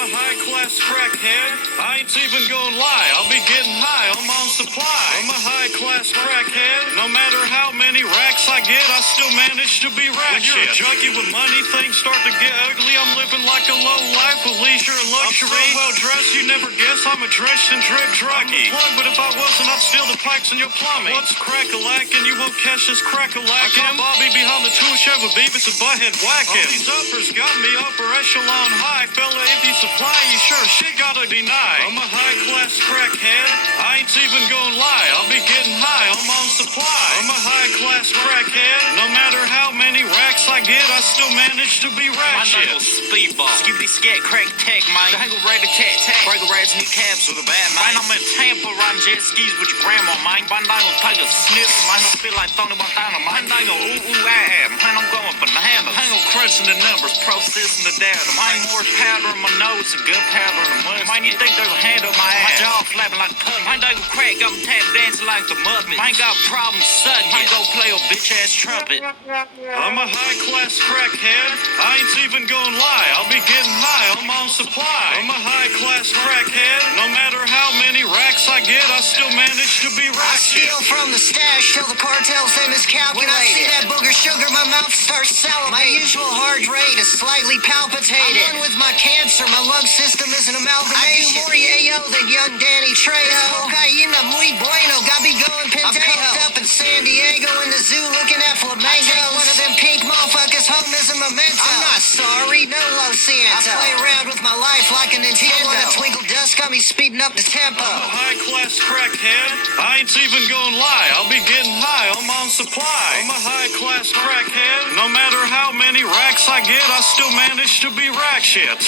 a high-class crackhead. I ain't even gonna lie, I'll be getting high, I'm on supply. I'm a high-class crackhead. No matter how many racks I get, I still manage to be ratchet. When you're a junkie with money, things start to get ugly. I'm living like a low life with leisure and luxury. I'm so well dressed, you never guess I'm a drenched and drip druggie. I'm the plug, but if I wasn't, I'd steal the pipes in your plumbing. What's crack-a-lackin'? You won't catch this crack-a-lackin'. I caught Bobby behind the tool shed with Beavis and Butthead whacking. All these uppers got me upper echelon high. Fella, if you supply, you sure shit gotta deny. I'm a high-class crackhead. I ain't even gonna lie, I'll be getting high, I'm on supply. I'm a high-class crackhead. No matter how many racks I get, I still manage to be ratchet. My knuckles speedball, skibbity scat, crack tech, man. Dangle ready to tat, break a rat's new caps with a bat, man. I'm in Tampa riding jet skis with your grandma, man. My dangle take a sniff, man. I feel like Tony Montana, man. Dangle ooh, man. I'm going bananas. Dangle crunching the numbers, processing the data. Man, more powder in my nose and gunpowder in the mud. Man, you think there's a hand up my ass? My jaw flapping like a puppet. Man, dangle crack, got me tap dancing like the Muppet. Man, got problems sucking. Man, go play a bitch ass trumpet. I'm a high-class crackhead. I ain't even gonna lie, I'll be getting high, I'm on supply. I'm a high-class crackhead. No matter how many racks I get, I still manage to be ratchet. I steal from the stash till the cartel fame is calculated. When I see that booger sugar, my mouth starts salivating. My usual heart rate is slightly palpitated. I'm one with my cancer, my lung system is an amalgamation. I do more yayo than young Danny Trejo. Cocaína muy bueno, got me going pendejo. I'm coked up in San Diego in the zoo looking at flamingos. One of them pink motherfuckers home is a memento. I'm not sorry, no Los Santos. I play around with my life like a Nintendo. On a twinkle dust got me speeding up the tempo. I'm a high-class crackhead. I ain't even gonna lie, I'll be getting high, I'm on supply. I'm a high-class crackhead. No matter how many racks I get, I still manage to be ratchet.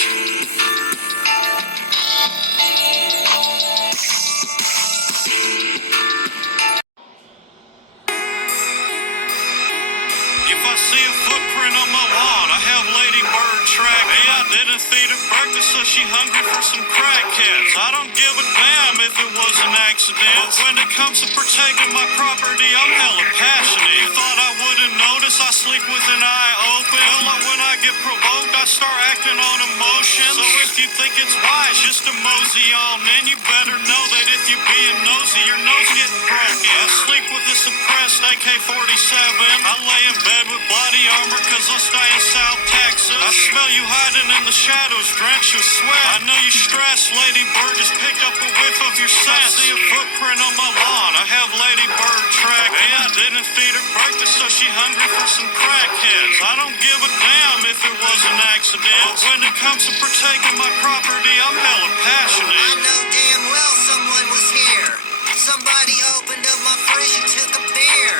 If I see a footprint on my lawn, I have Lady Bird track. Hey, I didn't feed her breakfast, so she hungry for some crackheads. I don't give a damn if it was an accident. When it comes to protecting my property, I'm hella passionate. You thought I wouldn't notice I sleep with an eye open? Well, when I get provoked, I start acting on emotions. So if you think it's wise just to mosey on, then you better know that if you being nosy, your nose getting broken. I sleep with a suppressed AK-47. I lay in bed with body armor cause I stay in South Texas. I smell you hiding in the shadows, drenched with sweat. I know you stressed, Lady Bird just picked up a whiff of your scent. I see a footprint on my lawn, I have Lady Bird track. Hey, I didn't feed her breakfast, so she hungry for some crackheads. I don't give a damn if it was an accident. But when it comes to protecting my property, I'm hella passionate. I know damn well someone was here. Somebody opened up my fridge and took a beer.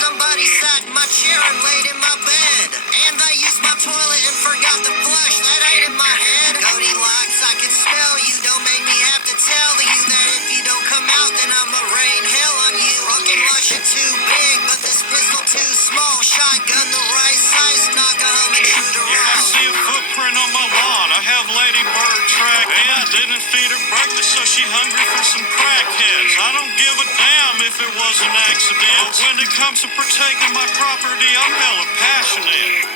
Somebody sat in my chair and laid in my bed. And I used my toilet and forgot to flush. That ain't in my head. Goldilocks, I can smell you. Don't make me have to tell you that if you don't come out, then I'ma rain hell on you. Fucking lush it too big, but this pistol too small. Shotgun the right size, knock a home intruder Yeah, I out. see a footprint on my lawn, I have Lady Bird track. Hey, I didn't feed her breakfast, so she hungry for some crackheads. I don't give a damn if it was an accident. But when it comes to protecting my property, I'm hella passionate.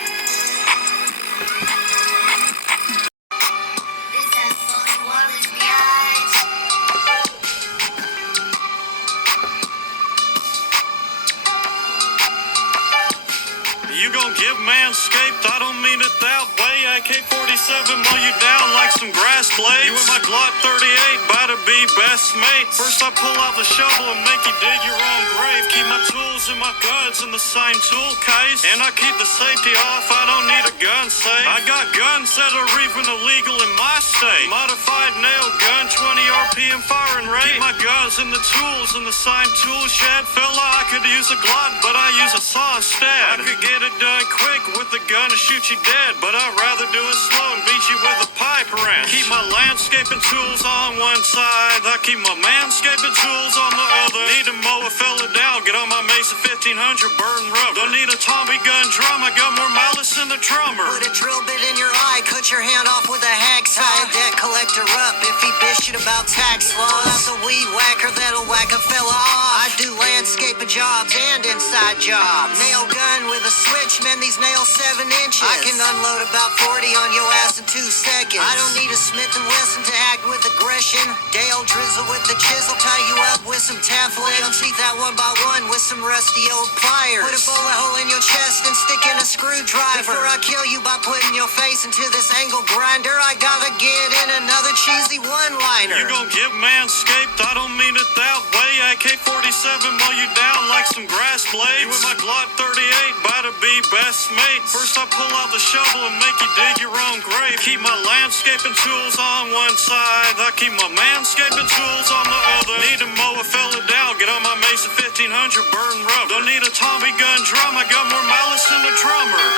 You gon' give Manscaped, I don't mean it that way. AK-47 mow you down like some grass blades. You and my Glock 38, bout to be best mates. First I pull out the shovel and make you dig your own grave. Keep my tools and my guns in the same tool case. And I keep the safety off, I don't need a gun safe. I got guns that are even illegal in my state. Modified nail gun, 20 RPM firing rate. Keep my guns and the tools in the same tool shed. Fella, I could use a Glock, but I use a saw instead. I could get it done quick with the gun and shoot you dead, but I'd rather do it slow and beat you with a pipe wrench. Keep my landscaping tools on one side, I keep my manscaping tools on the other. Need to mow a fella down, get on my Mesa 1500 burn rubber. Don't need a Tommy gun drum, I got more malice than a drummer. Put a drill bit in your eye, cut your hand off with a hacksaw. Tie a debt collector up if he bitched about tax laws. That's a weed whacker that'll whack a fella off. I do landscaping jobs and inside jobs. Nail gun with a switch, man, these nails 7 inches. I can unload about 40 on your ass in 2 seconds. I don't need a Smith Smith and Wesson to act with aggression. Dale drizzle with the chisel, tie you up with some taffel. Lay them teeth out one by one with some rusty old pliers. Put a bullet hole in your chest and stick in a screwdriver. Before I kill you by putting your face into this angle grinder, I gotta get in another cheesy one-liner. You gon' get manscaped, I don't mean it that way. AK-47 mow you down like some grass blades. You with my Glock 38, bout to be best mate. First I pull out the shovel and make you dig your own grave. Keep my landscaping tools on one side, I keep my manscaping tools on the other. Need to mow a fella down, get on my Mason 1500 burn rub. Don't need a Tommy gun drum, I got more malice than a drummer.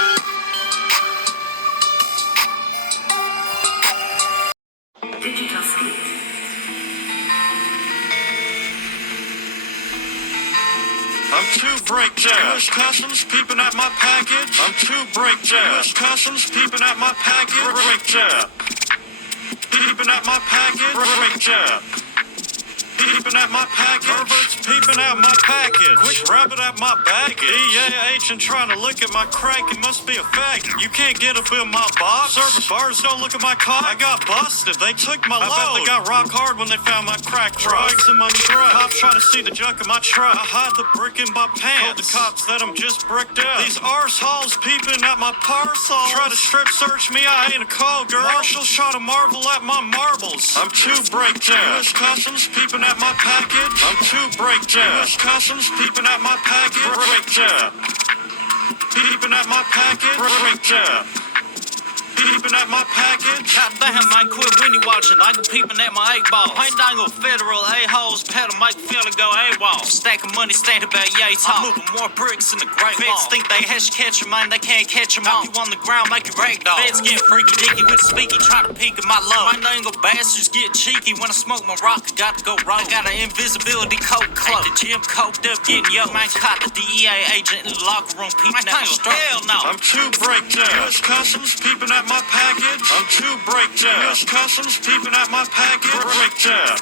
Digital speed. I'm too breakdown. US Customs peeping at my package. I'm too breakdown. US Customs peeping at my package. Breakdown. Peeping at my package. Breakdown. Peeping at my package. Perverts peeping at my package. Quick rabbit at my baggage. DAH and trying to look at my crank. It must be a fact. You can't get up in my box. Service bars don't look at my car. I got busted. They took my load. I bet they got rock hard when they found my crack drugs in my truck. Cops try to see the junk in my truck. I hide the brick in my pants. Told the cops that I'm just bricked up. These arseholes peeping at my parcels. Try to strip search me. I ain't a call girl. Marshall shot a marvel at my marbles. I'm too breakdown. US Customs peeping at my package. I'm too breakdown. US Customs peeping at my package. Breakdown. Peeping at my package. Breakdown. Peeping at my package. Goddamn, man, quit when you watching. I go peeping at my 8 balls. Ain't dangle federal a-holes. Pedal make fella go AWOL. Stack of money stand about yay tall. I'm moving more bricks in the Great Wall. Feds think they hash catch 'em, man, they can't catch 'em all. You on the ground like you ragdoll. Feds getting freaky dicky with a speaky, trying to peek at my low. My dangle bastards get cheeky when I smoke my rock. I got to go rogue. I got an invisibility coat cloak. At the gym coked up getting yoked. Man, caught the DEA agent in the locker room peeping at my stroke. Hell no. I'm too breakdown. US Customs peeping at my package. I'm too breakdown. US Customs peeping at my package. Breakdown.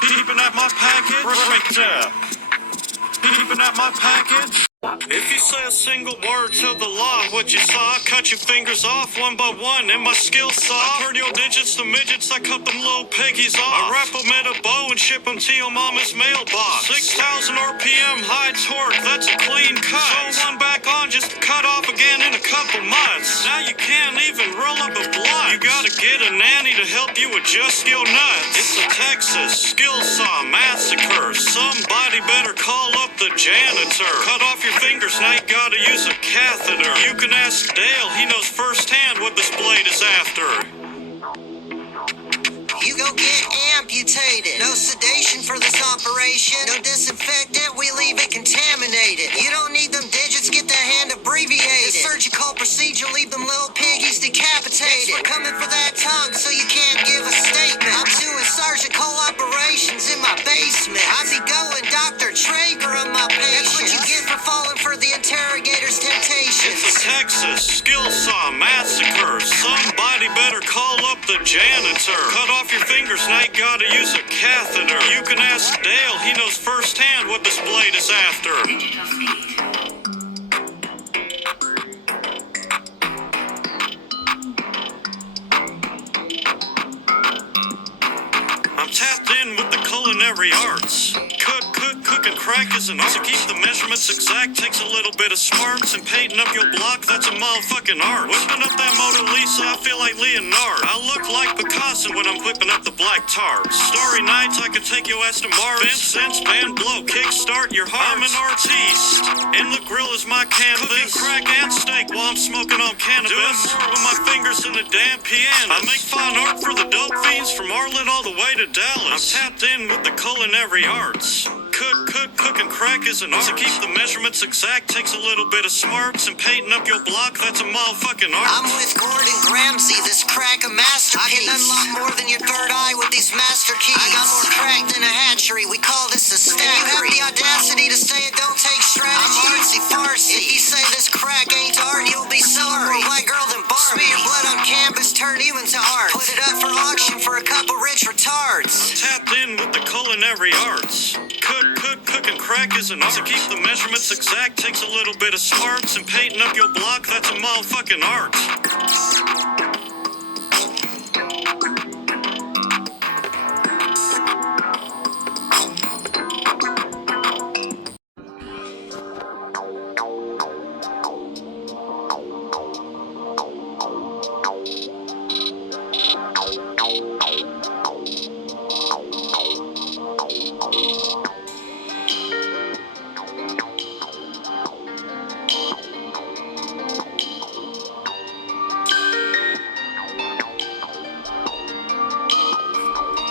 Peeping at my package. Breakdown. Peeping at my package. If you say a single word to the law, what you saw, I cut your fingers off one by one in my skill saw. I turn your digits to midgets, I cut them little piggies off. I wrap them in a bow and ship them to your mama's mailbox. 6,000 RPM, high torque, that's a clean cut. Sew one back on just to cut off again in a couple months. Now you can't even roll up a blunt. You gotta get a nanny to help you adjust your nuts. It's a Texas skill saw massacre. Somebody better call up the janitor. Cut off your fingers, now you gotta use a catheter. You can ask Dale, he knows firsthand what this blade is after. You go get amputated. No sedation for this operation. No disinfectant, we leave it contaminated. You don't need them digits, get that hand abbreviated. The surgical procedure, leave them little piggies decapitated. We're coming for that tongue so you can't give a statement. I'm doing surgical operations in my basement. I be going Dr. Traeger on my patients. That's what you get for falling for the interrogator's temptations. It's a Texas skill saw massacre. Somebody better call up the janitor. Cut off your fingers, now you gotta use a catheter. You can ask Dale, he knows firsthand what this blade is after. Digital speed. I'm tapped in with the culinary arts. Cook and crack is an art. To keep the measurements exact takes a little bit of smarts. And painting up your block, that's a motherfucking art. Whipping up that Mona Lisa, I feel like Leonardo. I look like Picasso when I'm whipping up the black tarts. Starry nights, I could take your ass to Mars. Vincent's band blow, kickstart your heart. I'm an artiste, and the grill is my canvas. Cooking crack and steak while I'm smoking on cannabis. Doing more with my fingers than a damn piano. I make fine art for the dope fiends from Arlen all the way to Dallas. I'm tapped in with the culinary arts. Cook and crack is an art. To keep the measurements exact takes a little bit of smarts. And painting up your block, that's a motherfucking art. I'm with Gordon Ramsay, this crack a masterpiece. I can unlock more than your third eye with these master keys. I got more crack than a hatchery, we call this a stackery. You have the audacity to say it don't take strategy. I'm artsy fartsy. If you say this crack ain't art, you'll be sorry. More white girl than Barbie. Smear your blood on canvas, turn you into art. Put it up for auction for a couple rich retards. I'm tapped in with the culinary arts. Cook and crack is an art. To keep the measurements exact takes a little bit of smarts. And painting up your block, that's a motherfucking art.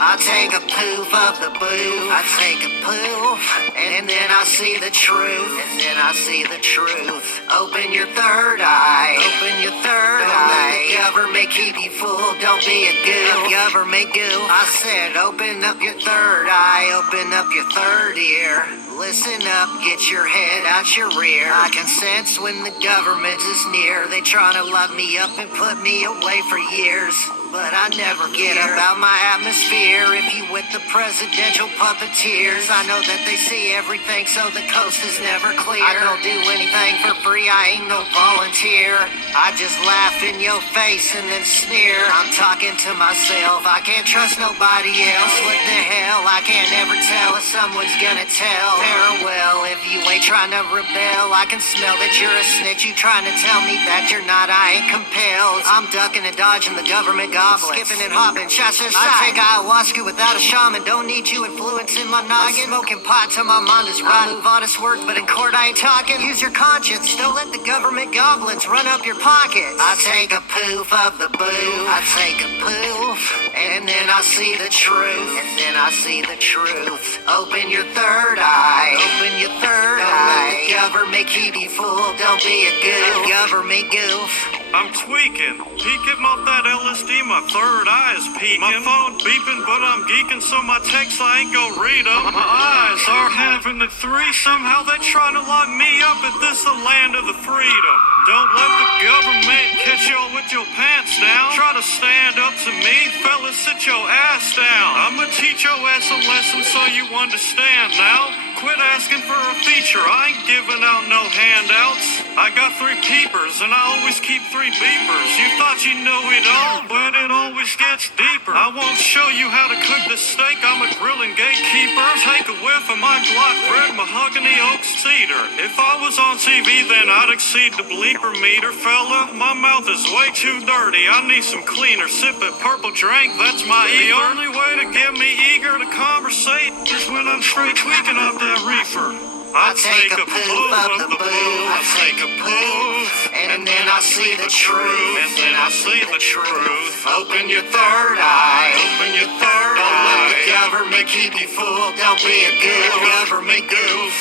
I take a poof of the boof. I take a poof, and then I see the truth. And then I see the truth. Open your third eye. Open your third eye. The government keep you fooled. Don't be a goof. Government goof. I said, open up your third eye. Open up your third ear. Listen up, get your head out your rear. I can sense when the government is near. They tryna lock me up and put me away for years. But I never get about my atmosphere. If you with the presidential puppeteers, I know that they see everything, so the coast is never clear. I don't do anything for free, I ain't no volunteer. I just laugh in your face and then sneer. I'm talking to myself, I can't trust nobody else. What the hell, I can't ever tell if someone's gonna tell. Farewell, if you ain't trying to rebel, I can smell that you're a snitch. You trying to tell me that you're not, I ain't compelled. I'm ducking and dodging the government goblins, skipping and hopping, shots to I take ayahuasca without a shaman. Don't need you influencing my noggin. Smoking pot till my mind is right. Move honest work, but in court I ain't talking. Use your conscience, don't let the government goblins run up your pockets. I take a poof of the boof. I take a poof, and then I see the truth. And then I see the truth. Open your third eye. Open your third eye. Don't let the government keep you fooled. Don't be a goof. Government goof. I'm tweaking, peeking off that LSD, my third eye is peeking. My phone beeping, but I'm geeking, so my texts I ain't gon' read them. My eyes are having a threesome, how they trying to lock me up if this the land of the freedom? Don't let the government catch y'all with your pants down. Try to stand up to me, fellas, sit your ass down. I'ma teach your ass a lesson so you understand now. Quit asking for a feature, I ain't giving out no handouts. I got 3 peepers, and I always keep 3 beepers. You thought you knew it all, but it always gets deeper. I won't show you how to cook the steak, I'm a grilling gatekeeper. Take a whiff of my Glock red mahogany oak cedar. If I was on TV, then I'd exceed the bleeper meter, fella. My mouth is way too dirty, I need some cleaner. Sip a purple drink, that's my ear. The only way to get me eager to conversate is when I'm straight tweaking off that reefer. I take a poof of the boof. I take a poof, and then I see the truth. And then I see the truth. Open your third eye. Open your third eye. Don't let the government keep you fooled. Don't be a goof. Government goof.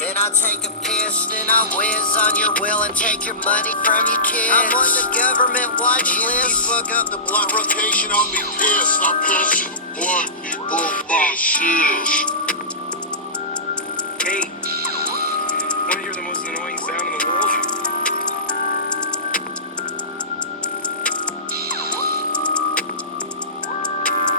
Then I take a piss, then I whiz on your will and take your money from your kids. I'm on the government watch list. You fuck up the block rotation, I'll be pissed. I pass you the blunt, you broke my shiz. Hey, wanna hear the most annoying sound in the world?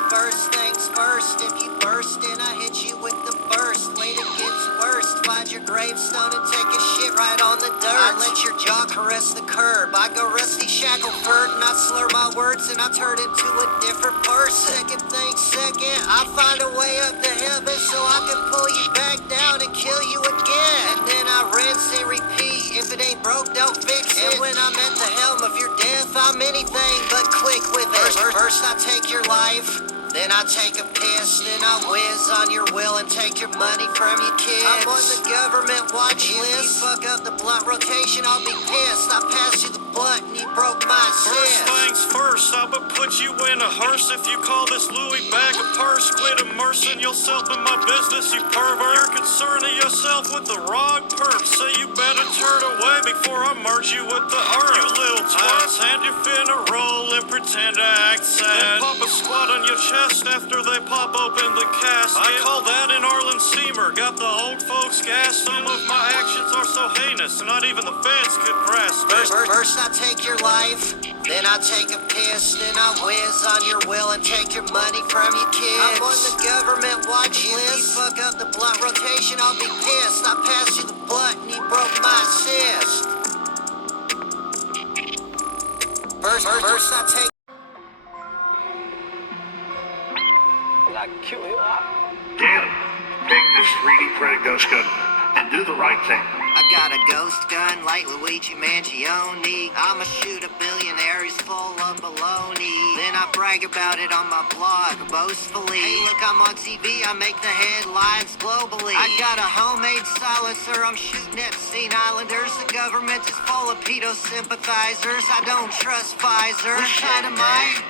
First things first, if you burst in, I hit you with the burst. Wait, it gets worse. Find your gravestone and take a shit right on the dirt. I let your jaw caress the curb. I go rusty Shackleford and I slur my words and I turn into a different person. Second thing second, I find a way up to heaven so I can pull you back down and kill you again. And then I rinse and repeat. If it ain't broke, don't fix it. And when I'm at the helm of your death, I'm anything but quick with it. First I take your life. Then I take a piss, then I whiz on your will and take your money from your kids. I'm on the government watch list. If you fuck up the blunt rotation, I'll be pissed. I passed you the blunt and you broke my First cyst. things first, I'ma put you in a hearse. If you call this Louis bag a purse, quit immersing yourself in my business, you pervert. You're concerning yourself with the wrong perp, so you better turn away before I merge you with the earth. You little twats, and you finna roll and pretend to act sad. Then pop a squat on your chest after they pop open the casket. I call that an Arlen steamer, got the old folks gassed. Some of my actions are so heinous, not even the feds could grasp it. First I take your life, then I take a piss, then I whiz on your will and take your money from your kids. I'm on the government watch list. If you fuck up the blunt rotation, I'll be pissed. I passed you the blunt and you broke my cyst. First I take. Dan, take this 3D printed ghost gun and do the right thing. I got a ghost gun like Luigi Mangione. I'ma shoot a billionaire who's full of baloney. Then I brag about it on my blog, boastfully. Hey, look, I'm on TV, I make the headlines globally. I got a homemade silencer, I'm shooting Epstein Islanders. The government is full of pedo sympathizers. I don't trust Pfizer. Which side am I?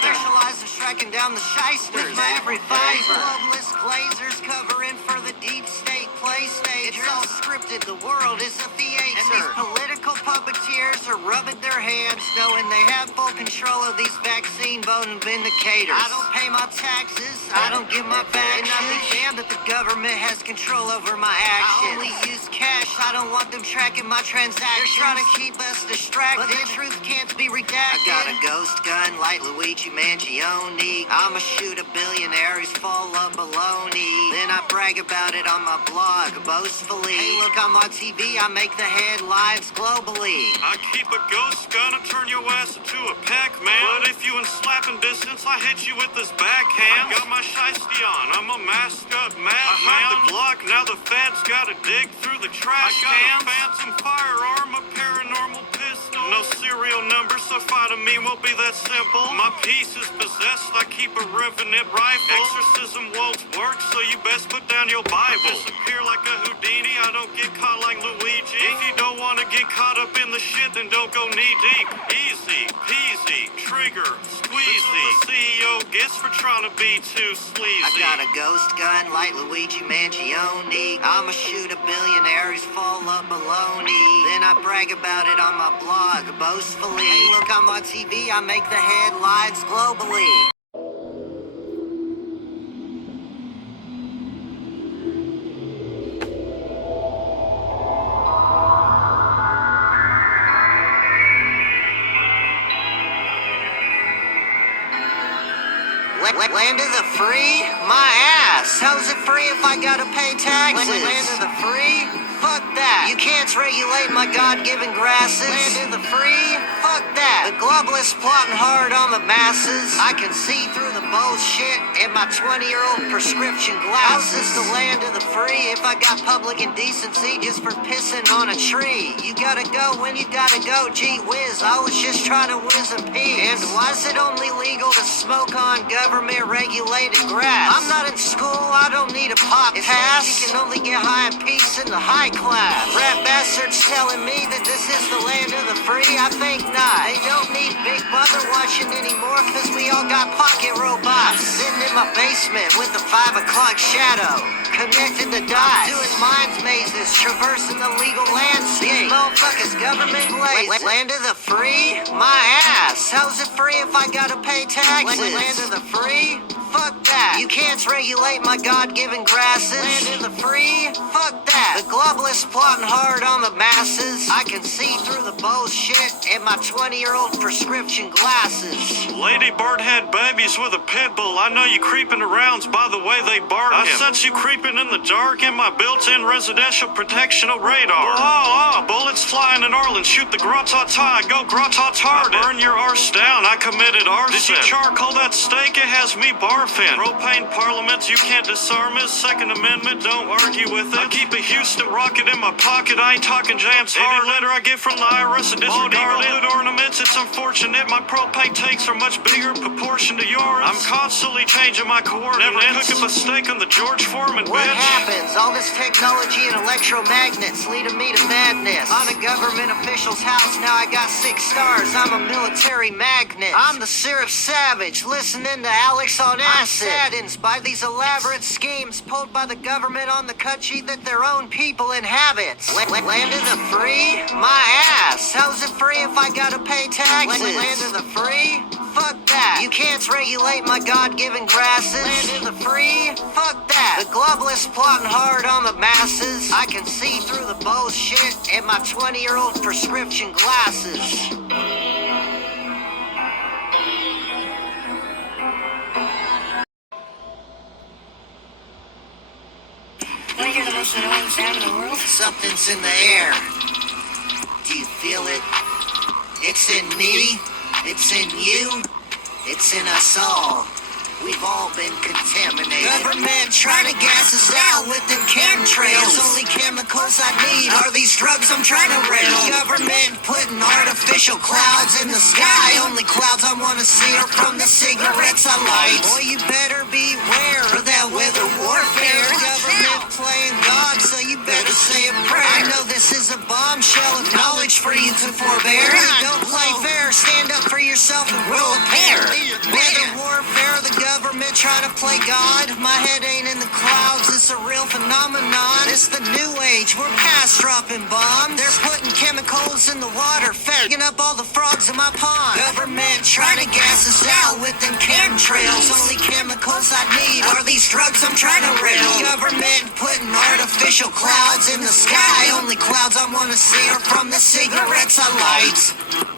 Specialize in striking down the shysters with my every fiber. Globalist glazers covering for the deep state play stage. It's all scripted, the world is a theater. And these political puppeteers are rubbing their hands knowing they have full control of these vaccine voting vindicators. I don't pay my taxes, I don't give my back. And I'm damned that the government has control over my actions. I only use cash, I don't want them tracking my transactions. They're trying to keep us distracted, but the truth can't be redacted. I got a ghost gun like Luigi Mangione. I'ma shoot a billionaire who's full of baloney. Then I brag about it on my blog, boastfully. Hey, look, I'm on TV, I make the headlines globally. I keep a ghost gun to turn your ass into a Pac-Man. But if you in slapping distance, I hit you with this backhand. I got my shiesty on, I'm a masked up madman. I have the Glock, now the feds gotta dig through the trash cans. I got a phantom firearm, a paranormal pistol. No serial number, so fighting me won't be that simple. My piece is possessed, I keep a revenant rifle. Exorcism won't work, so you best put down your Bible. I disappear like a Houdini, I don't get caught like Luigi. If you don't wanna get caught up in the shit, then don't go knee deep. Easy, peasy, trigger, squeezy. That's what the CEO gets for trying to be too sleazy. I got a ghost gun like Luigi Mangione. I'ma shoot a billionaire who's full of baloney. Then I brag about it on my blog, boastfully. Hey, look, I'm on TV, I make the headlines globally. Land of the free? My ass! How's it free if I gotta pay taxes? Land of the free? Fuck that! You can't regulate my God-given grasses. Land of the free? Fuck that! The globalists plotting hard on the masses. I can see through the bullshit in my 20-year-old prescription glasses. How's this the land of the free if I got public indecency just for pissing on a tree? You gotta go when you gotta go, gee whiz. I was just trying to whiz a piece. And why is it only legal to smoke on government-regulated grass? I'm not in school, I don't need a pop pass. You can only get high in peace in the high class. Rat bastards telling me that this is the land of the free? I think not. They don't need Big Brother watching anymore, cause we all got pocket robots. Sitting in my basement with the 5 o'clock shadow, connected the dots, doing mind mazes, traversing the legal landscape. Motherfuckers, government blaze. Land of the free? My ass. How's it free if I gotta pay taxes? Land of the free? Fuck that. You can't regulate my God-given grasses. Land of the free? Fuck that. The globalists plotting hard on the masses. I can see through the bullshit in my 20-year-old prescription glasses. Lady Bird had babies with a pit bull. I know you creeping around by the way they bark. I sense you creeping in the dark in my built-in residential protection radar. Bullets flying in Arlen. Shoot the grata-ta. Go grata-tard. Burn your arse down. I committed arson. Did you charcoal that steak? It has me barfing. Propane parliaments, you can't disarm it. Second Amendment, don't argue with it. I keep a Houston rocket in my pocket. I ain't talking jams hard. Any letter I get from the IRS and disregard it. Ornaments, it's unfortunate. My propane tanks are much bigger proportion to yours. I'm constantly changing my coordinates. Never cook up a steak on the George Foreman, What bitch. happens? All this technology and electromagnets leading me to madness. On a government official's house, now I got 6 stars. I'm a military magnet. I'm the syrup savage, listening to Alex on acid. I'm saddened by these elaborate schemes pulled by the government on the country that their own people inhabit. Land of the free? My ass. How's it free if I gotta pay taxes? Land of the free? Fuck that. You can't regulate my God-given grasses. Land of the free? Fuck that. The globalists plotting hard on the masses. I can see through the bullshit in my 20-year-old prescription glasses. Want to hear the most annoying sound in the world? Something's in the air. Do you feel it? It's in me. It's in you. It's in us all. We've all been contaminated. Government trying to gas us out with them chemtrails. Only chemicals I need are these drugs I'm trying to rail. Government putting artificial clouds in the sky. Only clouds I want to see are from the cigarettes I light. Boy, you better beware of that weather warfare. Government playing God, so you better say a prayer. I know this is a bombshell of knowledge for you to forbear. Don't play fair, stand up for yourself and grow a pair. Weather warfare, the government trying to play God. My head ain't in the clouds, it's a real phenomenon. It's the new age, we're past dropping bombs. They're putting chemicals in the water, fagging up all the frogs in my pond. Government trying to gas us out with them chemtrails. Only chemicals I need are these drugs I'm trying to rail. Government putting artificial clouds in the sky. Only clouds I want to see are from the cigarettes I light.